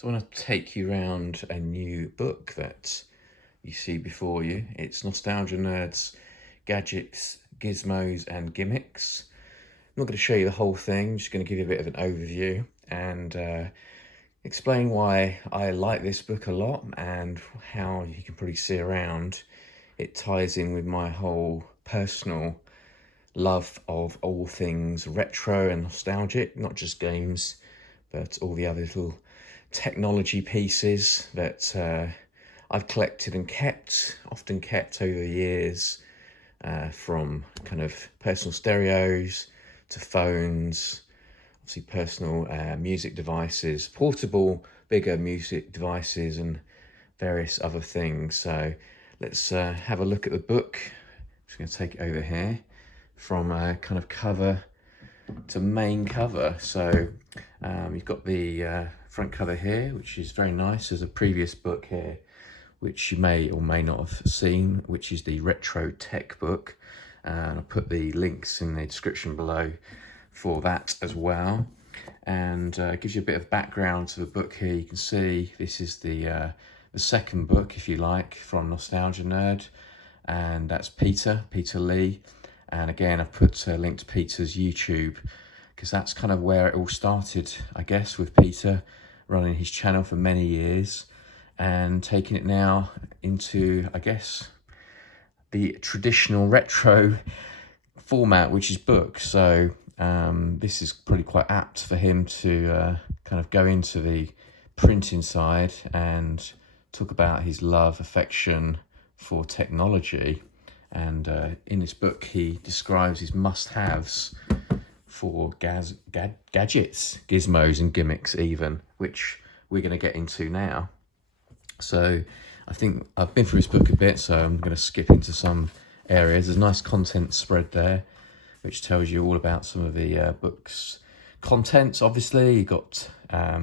So I want to take you around a new book that you see before you. It's Nostalgia Nerds, Gadgets, Gizmos and Gimmicks. I'm not going to show you the whole thing, I'm just going to give you a bit of an overview and explain why I like this book a lot and how you can probably see around it ties in with my whole personal love of all things retro and nostalgic, not just games, but all the other little technology pieces that I've collected and often kept over the years, from kind of personal stereos to phones, obviously personal music devices, portable, bigger music devices, and various other things. So let's have a look at the book. I'm just going to take it over here from kind of cover to main cover. So you've got the front cover here, which is very nice. There's a previous book here which you may or may not have seen, which is the Retro Tech book, and I'll put the links in the description below for that as well. And it gives you a bit of background to the book here. You can see this is the second book, if you like, from Nostalgia Nerd, and that's Peter Lee. And again, I've put a link to Peter's YouTube, because that's kind of where it all started, I guess, with Peter running his channel for many years and taking it now into, I guess, the traditional retro format, which is books. So this is probably quite apt for him to kind of go into the printing side and talk about his love, affection for technology. And in this book, he describes his must-haves for gadgets, gizmos and gimmicks even, which we're going to get into now. So I think I've been through this book a bit, so I'm going to skip into some areas. There's a nice content spread there, which tells you all about some of the book's contents. Obviously, you got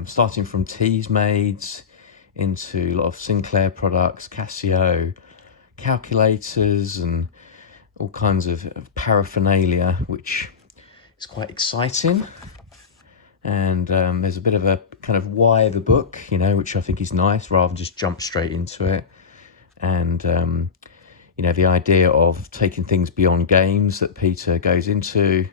starting from Teasmades into a lot of Sinclair products, Casio, calculators, and all kinds of paraphernalia, which is quite exciting. And there's a bit of a kind of why the book, which I think is nice, rather than just jump straight into it. And the idea of taking things beyond games that Peter goes into,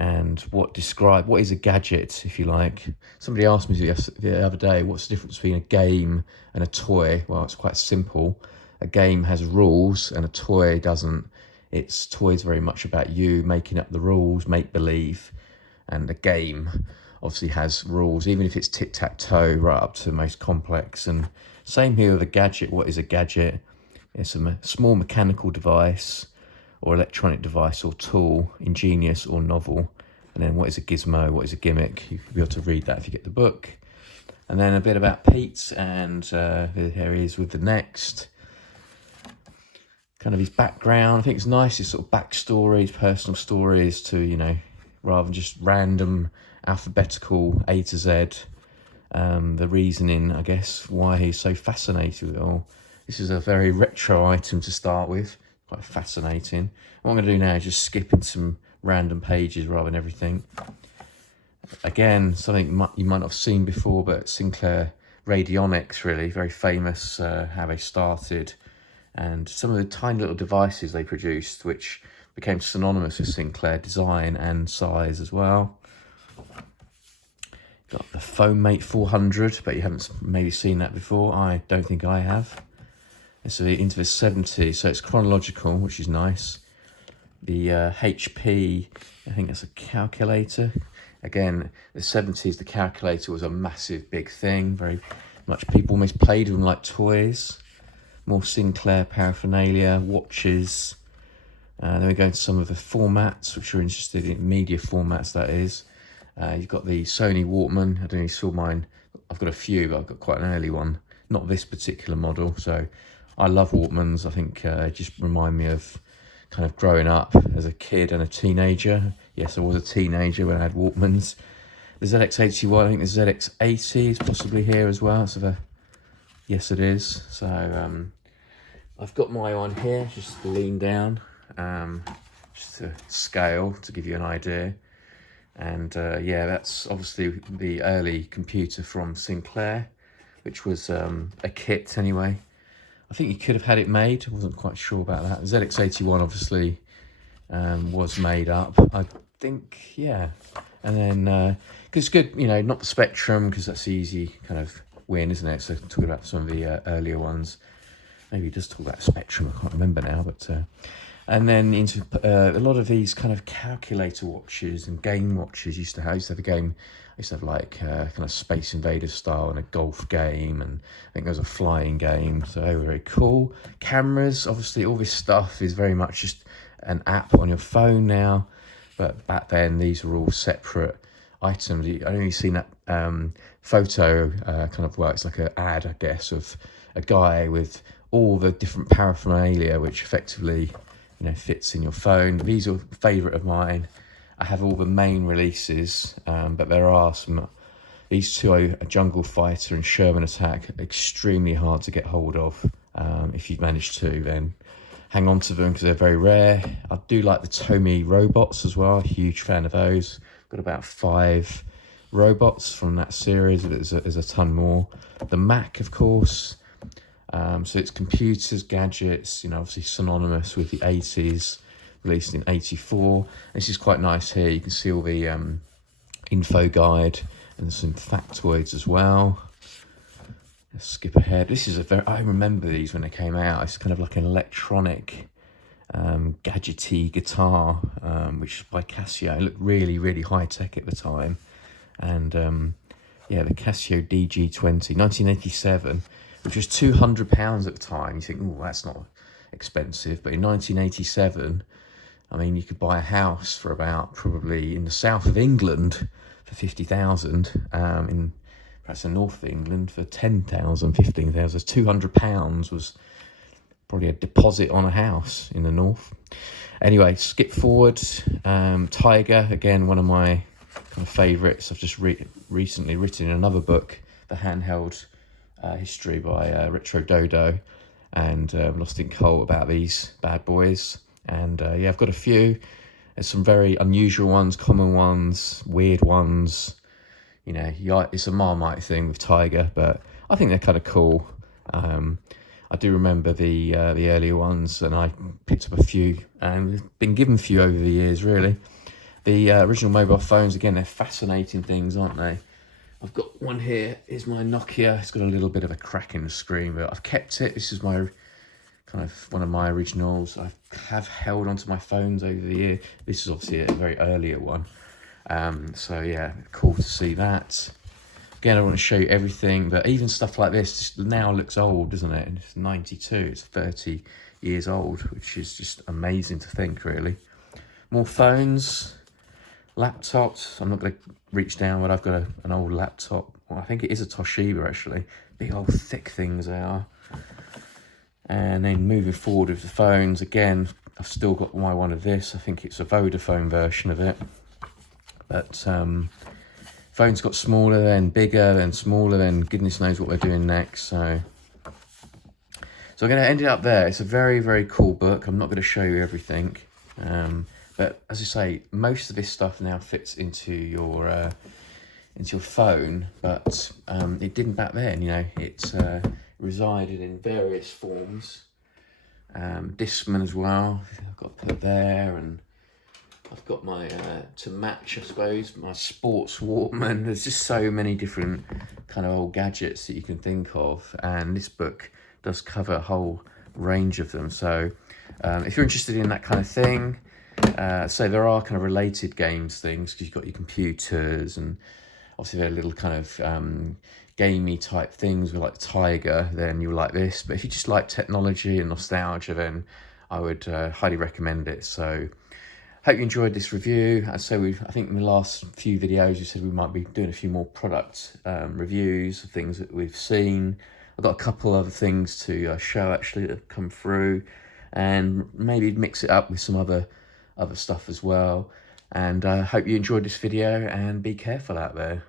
and what is a gadget, if you like. Somebody asked me the other day, what's the difference between a game and a toy? Well, it's quite simple. A game has rules and a toy doesn't. Toy's very much about you making up the rules, make believe, and a game obviously has rules, even if it's tic-tac-toe right up to the most complex. And same here with a gadget. What is a gadget? It's a small mechanical device or electronic device or tool, ingenious or novel. And then what is a gizmo? What is a gimmick? You'll be able to read that if you get the book. And then a bit about Pete, and here he is with the next. Kind of his background. I think it's nice, his sort of backstories, personal stories to, rather than just random alphabetical A to Z, the reasoning, I guess, why he's so fascinated with it all. This is a very retro item to start with, quite fascinating. What I'm going to do now is just skip into some random pages rather than everything. Again, something you might not have seen before, but Sinclair Radionics, really, very famous, how they started. And some of the tiny little devices they produced, which became synonymous with Sinclair design and size as well. Got the PhoneMate 400, but you haven't maybe seen that before. I don't think I have. It's into the 70s, so it's chronological, which is nice. The HP, I think that's a calculator. Again, the 70s, the calculator was a massive, big thing. Very much people almost played with them like toys. More Sinclair paraphernalia, watches. Then we go into some of the formats, which are interested in media formats, that is. You've got the Sony Walkman. I don't know if you saw mine. I've got a few, but I've got quite an early one. Not this particular model. So I love Walkmans. I think just remind me of kind of growing up as a kid and a teenager. Yes, I was a teenager when I had Walkmans. The ZX81, I think the ZX80 is possibly here as well. So yes, it is. So I've got my one here, just lean down, just to scale to give you an idea. And yeah, that's obviously the early computer from Sinclair. which was a kit anyway. I think you could have had it made. I wasn't quite sure about that. ZX81 obviously was made up, I think, yeah. And then, because it's good, you know, not the Spectrum, because that's the easy kind of win, isn't it? So talking about some of the earlier ones. Maybe he does talk about Spectrum, I can't remember now, but... and then into a lot of these kind of calculator watches and game watches used to have. I used to have a game, I used to have like kind of Space Invaders style and a golf game, and I think there was a flying game, so they were very cool. Cameras, obviously all this stuff is very much just an app on your phone now, but back then these were all separate items. I only seen that photo kind of works like an ad, I guess, of a guy with all the different paraphernalia, which effectively, you know, fits in your phone. These are a favourite of mine. I have all the main releases, but there are some. These two are Jungle Fighter and Sherman Attack, extremely hard to get hold of. If you've managed to, then hang on to them because they're very rare. I do like the Tomy robots as well. Huge fan of those. Got about 5 robots from that series. There's a ton more. The Mac, of course. So it's computers, gadgets, you know, obviously synonymous with the 80s, released in 84. This is quite nice here. You can see all the info guide and some factoids as well. Let's skip ahead. This is I remember these when they came out. It's kind of like an electronic gadgety guitar, which is by Casio. It looked really, really high tech at the time. And yeah, the Casio DG20, 1987. Which was £200 at the time. You think, oh, that's not expensive. But in 1987, I mean, you could buy a house for about, probably in the south of England for 50,000, in perhaps the north of England for 10,000, 15,000. £200 was probably a deposit on a house in the north. Anyway, skip forward. Tiger, again, one of my kind of favourites. I've just recently written another book, The Handheld History by Retrogaming and Lost in Cult, about these bad boys. And yeah, I've got a few. There's some very unusual ones, common ones, weird ones. You know, it's a Marmite thing with Tiger, but I think they're kind of cool. I do remember the earlier ones, and I picked up a few and been given a few over the years, really. The original mobile phones, again, they're fascinating things, aren't they? I've got one here. Here's my Nokia. It's got a little bit of a crack in the screen, but I've kept it. This is my kind of one of my originals. I have held onto my phones over the year. This is obviously a very earlier one. So yeah, cool to see that. Again, I don't want to show you everything, but even stuff like this just now looks old, doesn't it? It's 92. It's 30 years old, which is just amazing to think, really. More phones. Laptops. I'm not going to reach down, but I've got an old laptop. Well, I think it is a Toshiba, actually. Big old thick things they are. And then moving forward with the phones, again, I've still got my one of this. I think it's a Vodafone version of it. But phones got smaller, then bigger, then smaller, then goodness knows what we're doing next. So I'm going to end it up there. It's a very, very cool book. I'm not going to show you everything. But as I say, most of this stuff now fits into your phone, but it didn't back then. You know, it resided in various forms. Discman as well. I've got to put there, and I've got my to match, I suppose, my sports Walkman. There's just so many different kind of old gadgets that you can think of, and this book does cover a whole range of them. So if you're interested in that kind of thing. So there are kind of related games things, because you've got your computers, and obviously they're little kind of gamey type things with like Tiger, then you'll like this. But if you just like technology and nostalgia, then I would highly recommend it. So hope you enjoyed this review. I think in the last few videos we said we might be doing a few more product reviews of things that we've seen. I've got a couple other things to show actually that have come through, and maybe mix it up with some other stuff as well. And I hope you enjoyed this video, and be careful out there.